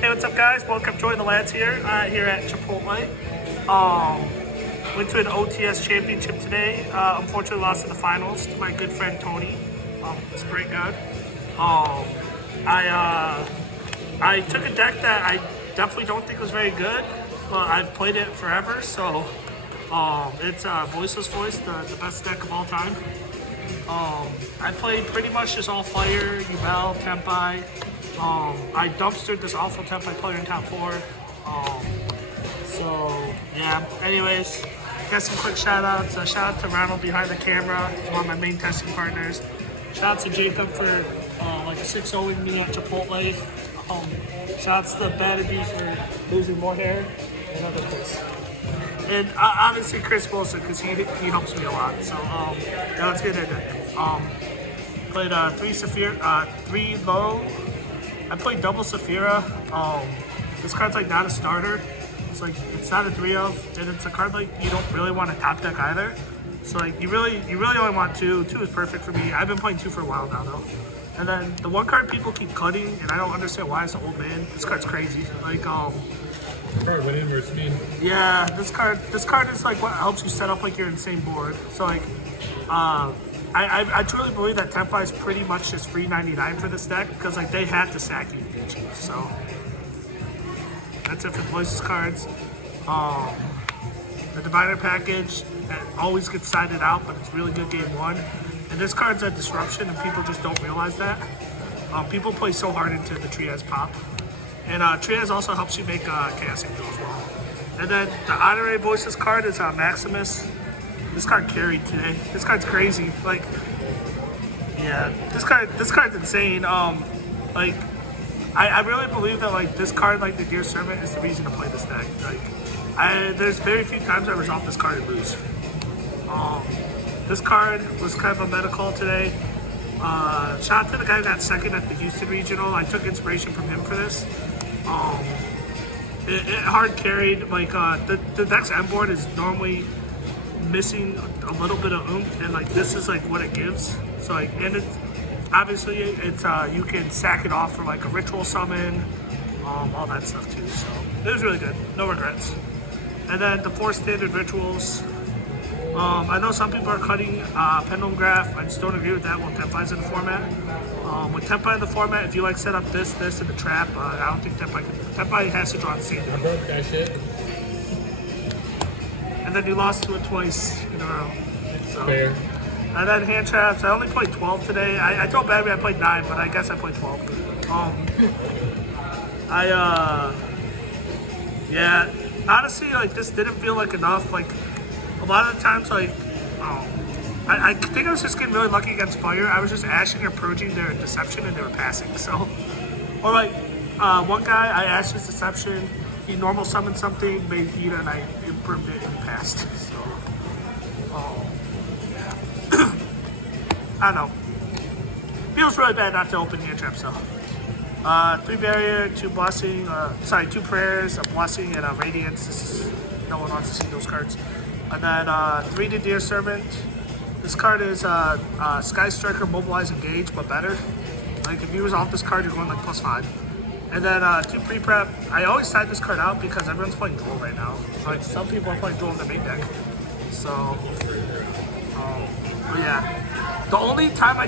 Hey, what's up, guys? Welcome, join the lads here at Chipotle. Went to an OTS championship today. Unfortunately, lost in the finals to my good friend Tony. Great God. I took a deck that I definitely don't think was very good, but I've played it forever. So it's Voiceless Voice, the best deck of all time. I played pretty much just all fire, Yubel, Tempai. I dumpstered this awful Tempai player in top 4. So yeah, anyways, got some quick shout outs. Shout out to Ronald behind the camera, he's one of my main testing partners. Shout out to Jacob for like 6-0ing me at Chipotle. Shout out to Batterby for losing more hair and other things. And obviously Chris Wilson, because he helps me a lot. So yeah, let's get into it. Played 3 Saphira, 3 low. I played double Saphira. This card's like not a starter. It's not a 3-of, and it's a card like you don't really want to top deck either. So like you really only want 2. 2 is perfect for me. I've been playing 2 for a while now though. And then the one card people keep cutting, and I don't understand why, it's an Old Man. This card's crazy. Like card went in versus me. yeah, this card is like what helps you set up like your insane board. So like I truly believe that Tempai is pretty much just free 99 for this deck because like they had to sack you to beat you. So that's it for the Voices cards. The Diviner package always gets sided out, but it's really good game 1. And this card's a disruption, and people just don't realize that. People play so hard into the Triaz pop. And Triaz also helps you make Chaos Angel as well. And then the Honorary Voices card is Maximus. This card carried today. This card's crazy. Like, yeah, this card's insane. Like, I really believe that like this card, like the Dear Servant, is the reason to play this deck. Like, there's very few times I resolve this card and lose. This card was kind of a meta call today. Shout out to the guy who got second at the Houston Regional. I took inspiration from him for this. It hard carried. Like the deck's end board is normally missing a little bit of oomph, and like this is like what it gives. So like, and it's obviously it's you can sack it off for like a ritual summon, all that stuff too. So it was really good. No regrets. And then the 4 standard rituals. I know some people are cutting Pendulum Graph. I just don't agree with that when Tempai's in the format. With Tempai in the format, if you like set up this, and the trap, I don't think Tempai has to draw the same. I broke that shit. And then you lost to it twice in a row. So. Fair. And then hand traps. I only played 12 today. I told Babby I played 9, but I guess I played 12. Yeah. Honestly, like this didn't feel like enough. Like a lot of the times, like I think I was just getting really lucky against fire. I was just ashing or purging their deception, and they were passing. So, or like one guy, I ashed his deception. He normal summoned something, made heat, and I improved it, and he passed. So, yeah. I don't know. Feels really bad not to open hand traps though. 3 barrier, 2 blessing, 2 prayers, a blessing, and a radiance. No one wants to see those cards. And then 3 to Dear Servant. This card is Sky Striker, Mobilize, Engage, but better. Like if you resolve this card, you're going like +5. And then 2 pre-prep. I always side this card out because everyone's playing Droll right now. Like some people are playing Droll in the main deck. So, but yeah. The only time I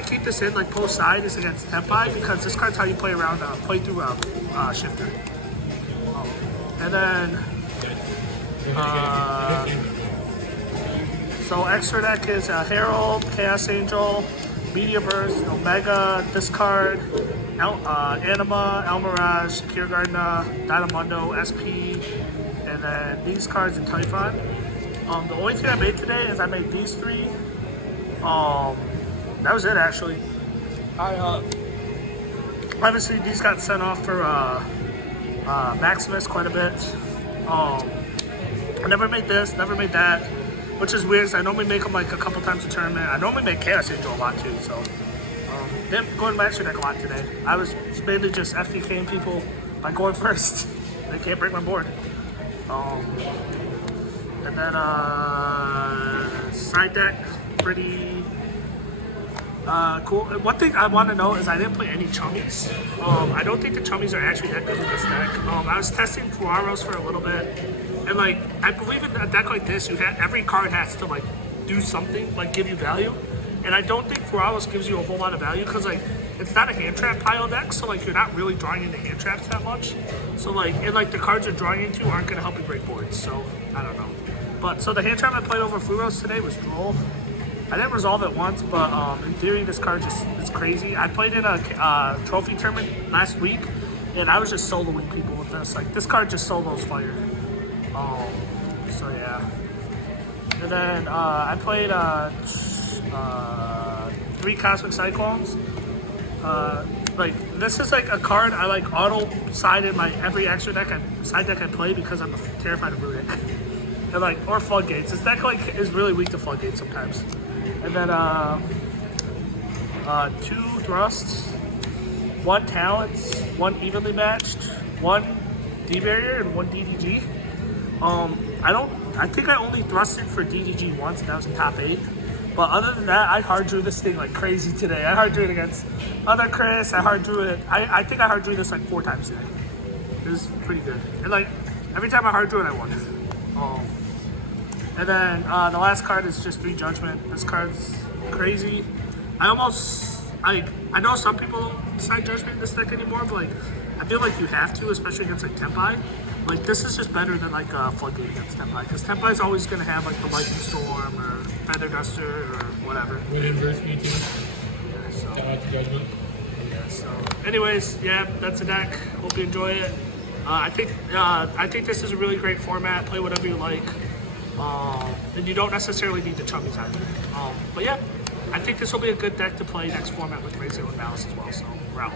keep this in like post side is against Tempai because this card's how you play around, play through Shifter. And then. So extra deck is Herald, Chaos Angel, Media Burst, Omega, this card, Anima, Elmirage, Secure Gardena, Dynamundo, SP, and then these cards in Typhon. The only thing I made today is I made these 3. That was it actually. Obviously these got sent off for Maximus quite a bit. I never made this, never made that, which is weird. I normally make them like a couple times a tournament. I normally make Chaos Angel a lot too, so didn't go to Master Deck a lot today. I was mainly just FTKing people by going first. They can't break my board. And then side deck, pretty Cool. And one thing I want to know is I didn't play any chummies. I don't think the chummies are actually that good with this deck. I was testing Fuaros for a little bit, and like I believe in a deck like this, every card has to like do something, like give you value. And I don't think Fuaros gives you a whole lot of value because like it's not a hand trap pile deck, so like you're not really drawing into hand traps that much. So like and like the cards you're drawing into aren't gonna help you break boards. So I don't know. But so the hand trap I played over Fuaros today was Droll. I didn't resolve it once, but in theory this card just is crazy. I played in a trophy tournament last week, and I was just soloing people with this. Like this card just solos fire. So yeah. And then I played 3 Cosmic Cyclones. Like this is like a card I like auto side in my every extra deck side deck I play because I'm terrified of Runic. And like or Floodgates. This deck like is really weak to Floodgates sometimes. And then 2 Thrusts, 1 Talents, 1 Evenly Matched, 1 D-Barrier, and 1 DDG. I think I only thrusted for DDG once, and that was in top 8. But other than that, I hard drew this thing like crazy today. I hard drew it against other Chris. I hard drew it. I think I hard drew this like 4 times today. It was pretty good. And like every time I hard drew it, I won. And then the last card is just 3 Judgment. This card's crazy. I know some people don't side Judgment in this deck anymore, but like I feel like you have to, especially against like Tempai. Like this is just better than like Floodgate against Tempai, because Tempai is always gonna have like the Lightning Storm or Feather Duster or whatever. Win inverse me too. Yeah, so. Judgment. Yeah, so. Anyways, yeah, that's a deck. Hope you enjoy it. I think this is a really great format. Play whatever you like. And you don't necessarily need the chummies either. But yeah, I think this will be a good deck to play next format with Razor and Malice as well. So we're out.